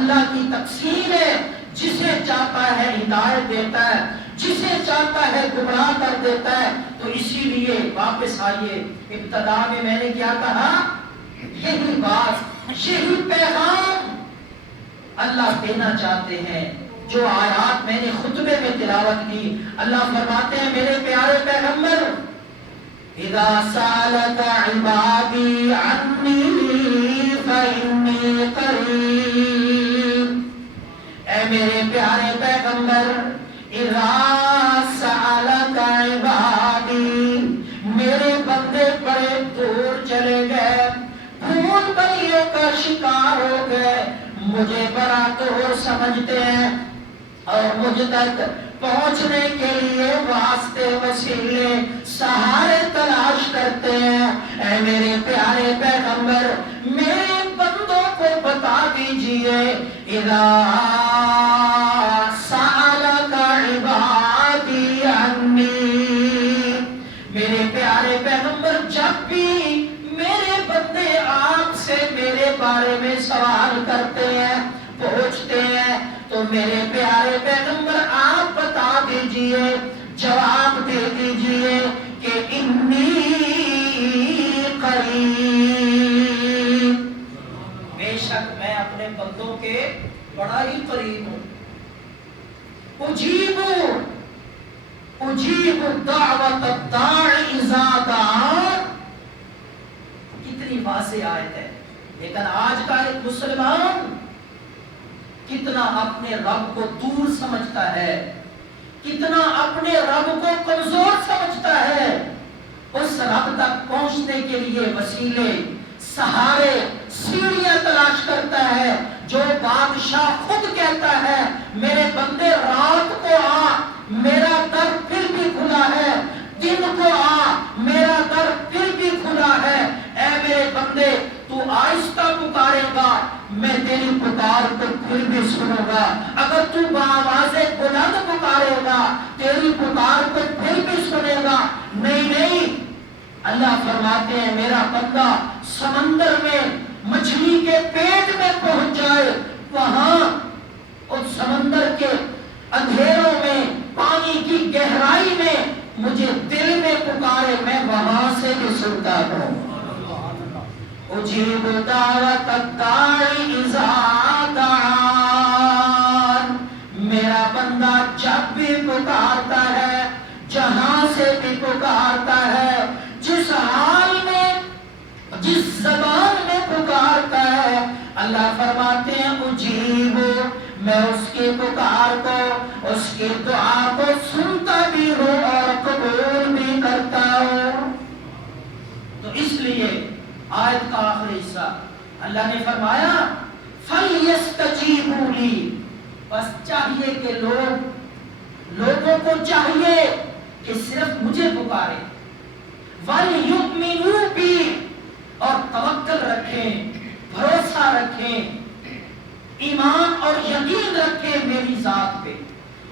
اللہ کی تقسیم ہے، جسے چاہتا ہے ہدایت دیتا ہے، جسے چاہتا ہے گمراہ کر دیتا ہے۔ تو اسی لیے واپس آئیے، ابتدا میں نے کیا کہا؟ یہی بات، یہی پیغام اللہ دینا چاہتے ہیں۔ جو آیات میں نے خطبے میں تلاوت کی، اللہ فرماتے ہیں میرے پیارے پیغمبر، اذا سالک عبادی عنی فإنی قریب، اے میرے پیارے پیغمبر، اذا سالک عبادی، میرے بندے بڑے دور چلے گئے، بھول بھلیوں کا شکار ہو گئے، مجھے بڑا دور سمجھتے ہیں اور مجھ تک پہنچنے کے لیے واسطے، وسیلے، سہارے تلاش کرتے ہیں۔ اے میرے پیارے پیغمبر، میرے بندوں کو بتا دیجئے، اذا سألک عبادی عنی، میرے پیارے پیغمبر، جب بھی میرے بندے آپ سے میرے بارے میں سوال کرتے ہیں، پوچھتے ہیں، تو میرے پیارے پیغمبر آپ بتا دیجئے، جواب دے دیجئے کہ انی قریب، بے شک میں اپنے بندوں کے بڑا ہی قریب ہوں۔ اجیب دعوت الداعی اذا دعان، کتنی واضح آیت ہے، لیکن آج کا ایک مسلمان کتنا اپنے رب کو دور سمجھتا ہے، کتنا اپنے رب کو کمزور سمجھتا ہے، اس رب تک پہنچنے کے لیے وسیلے، سہارے، سیڑھیاں تلاش کرتا ہے۔ جو بادشاہ خود کہتا ہے میرے بندے رات کو آ، میرا در پھر بھی کھلا ہے، دن کو آ، میرا در پھر بھی کھلا ہے۔ اے میرے بندے، تو آہستہ پکارے گا، میں تیری پکار کو پھر بھی سنوں گا، اگر تو بآواز بلند پکارے گا، تیری پکار کو پھر بھی سنے گا۔ نہیں، اللہ فرماتے ہیں میرا بندہ سمندر میں مچھلی کے پیٹ میں پہنچ جائے، وہاں اس سمندر کے اندھیروں میں، پانی کی گہرائی میں مجھے دل میں پکارے، میں وہاں سے بھی سنتا ہوں۔ اجیب دعوت الداعی اذا دعان، میرا بندہ جب بھی پکارتا ہے، جہاں سے بھی پکارتا ہے، جس حال میں، جس زبان میں پکارتا ہے، اللہ فرماتے ہیں اجیب، میں اس کی پکار کو، اس کی دعا کو سنتا بھی ہوں اور قبول بھی کرتا ہوں۔ تو اس لیے آیت کا آخری حصہ اللہ نے فرمایا فَلْيَسْتَجِيبُوا لِي، بس چاہیے کہ لوگوں کو چاہیے کہ صرف مجھے پکارے، وَلْيُؤْمِنُوا بِي، اور توکل رکھیں، بھروسہ رکھیں، ایمان اور یقین رکھیں میری ذات پہ۔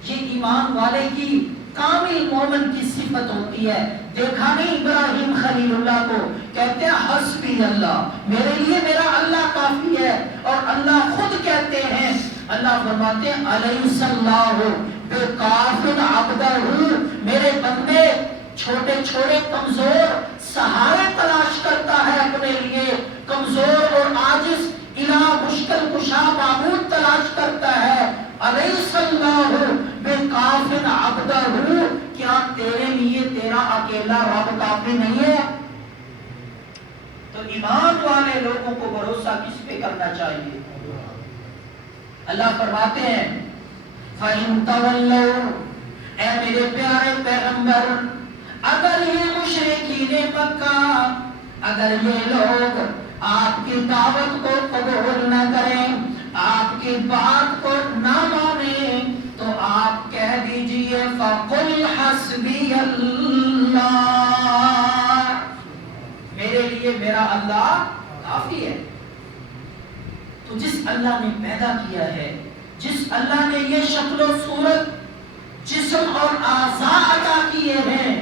یہ ایمان والے کی، کامل مومن کی صفت ہوتی ہے۔ دیکھا نہیں ابراہیم خلیل اللہ کو، کہتے ہیں حسبی اللہ، میرے لیے میرا اللہ کافی ہے، اور اللہ خود کہتے ہیں، اللہ فرماتے ہیں الیس اللہ بکاف عبدہ، میرے بندے چھوٹے چھوٹے کمزور سہارے تلاش کرتا ہے اپنے لیے، کمزور اور عاجز الہ مشکل کشا معبود تلاش کرتا ہے۔ الیس اللہ بکاف عبدہ، کیا تیرے لیے تیرا اکیلا رب کافی نہیں ہے؟ تو ایمان والے لوگوں کو بھروسہ کس پہ کرنا چاہیے؟ اللہ فرماتے ہیں فَإِن تَوَلَّوْا، اے میرے پیارے پیغمبر، اگر یہ مشرکین مکہ، اگر یہ لوگ آپ کی دعوت کو قبول نہ کریں، آپ کی بات کو نہ مانیں، تو آپ کہہ دیجئے فَقُلْ حَسْبِيَ اللَّهُ، میرے لیے میرا اللہ کافی ہے۔ تو جس اللہ نے پیدا کیا ہے، جس اللہ نے یہ شکل و صورت، جسم اور اعضاء عطا کیے ہیں،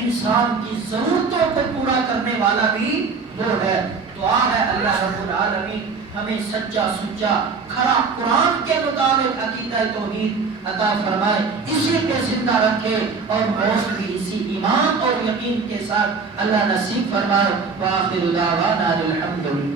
انسان کی ضرورتوں کو پورا کرنے والا بھی وہ ہے۔ دعا ہے اللہ رب العالمین ہمیں سچا سچا کھرا قرآن کے مطابق عقیدہ توحید عطا فرمائے، اسی پہ زندہ رکھے اور موت بھی اسی ایمان اور یقین کے ساتھ اللہ نصیب فرمائے۔ وآخر دعوانا الحمدللہ۔